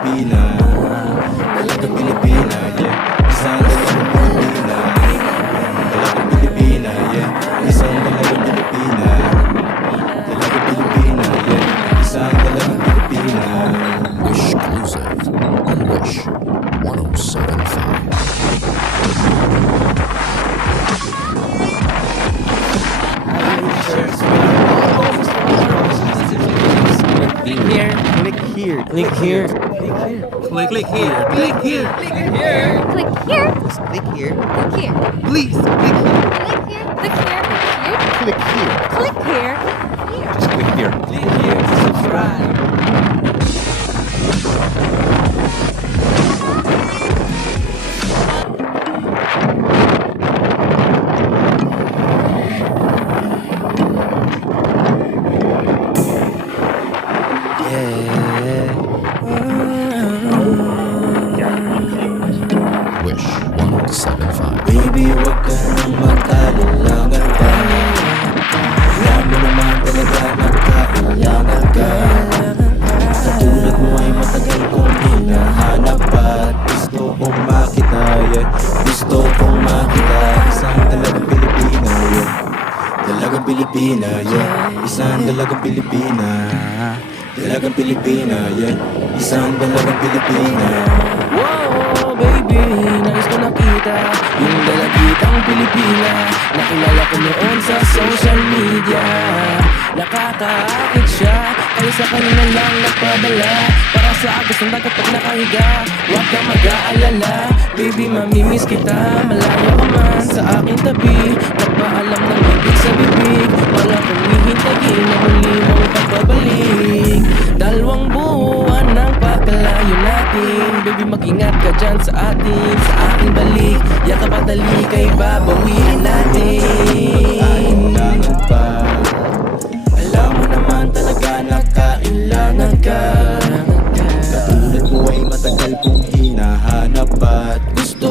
Pilipina. Dalagang Pilipina, yeah. Isang dalagang Pilipina. Dalagang Pilipina, yeah. Isang dalagang Pilipina. Dalagang Pilipina, yeah. Isang dalagang Pilipina. Wish exclusive on Wish 1075. Click here. Click here. Click here. Click here. Click here. Click here. Click here. Click here. Click here. Please click here. Click here. Click here. Click here. Click here. Just click here. Click here to subscribe. Wish 1075. Baby, wag ka nang magkalilangan pa. Alam mo naman talaga na kailangan ka. Sa tulad mo ay matagal kong hinahanap at gusto kong makita, yeah. Gusto kong makita. Isang dalagang Pilipina, yeah. Dalagang Pilipina, yeah. Isang dalagang Pilipina. Dalagang Pilipina, yeah. Isang dalagang Pilipina. Wow, baby, nais ko nakita yung dalagitang Pilipina. Nakilala ko noon sa social media. Nakakaakit siya, kaya sa kanila lang nagpadala. Para sa agos ng dagat pag nakahiga. Huwag ka mag-aalala, baby, mamimiss kita. Malayo ka man sa aking tabi. Nagpaalam ng bibig sa bibig. Wala kang hihintayin na muli mong pagbabalik. Dalawang buwan ng pagkalayo natin. Baby, mag-ingat ka dyan sa atin. Sa aking balik, yakap at dali kay babawiin natin. Kailangan pa. Alam mo naman talaga na kailangan ka. Katulad mo ay matagal kong hinahanap at Gusto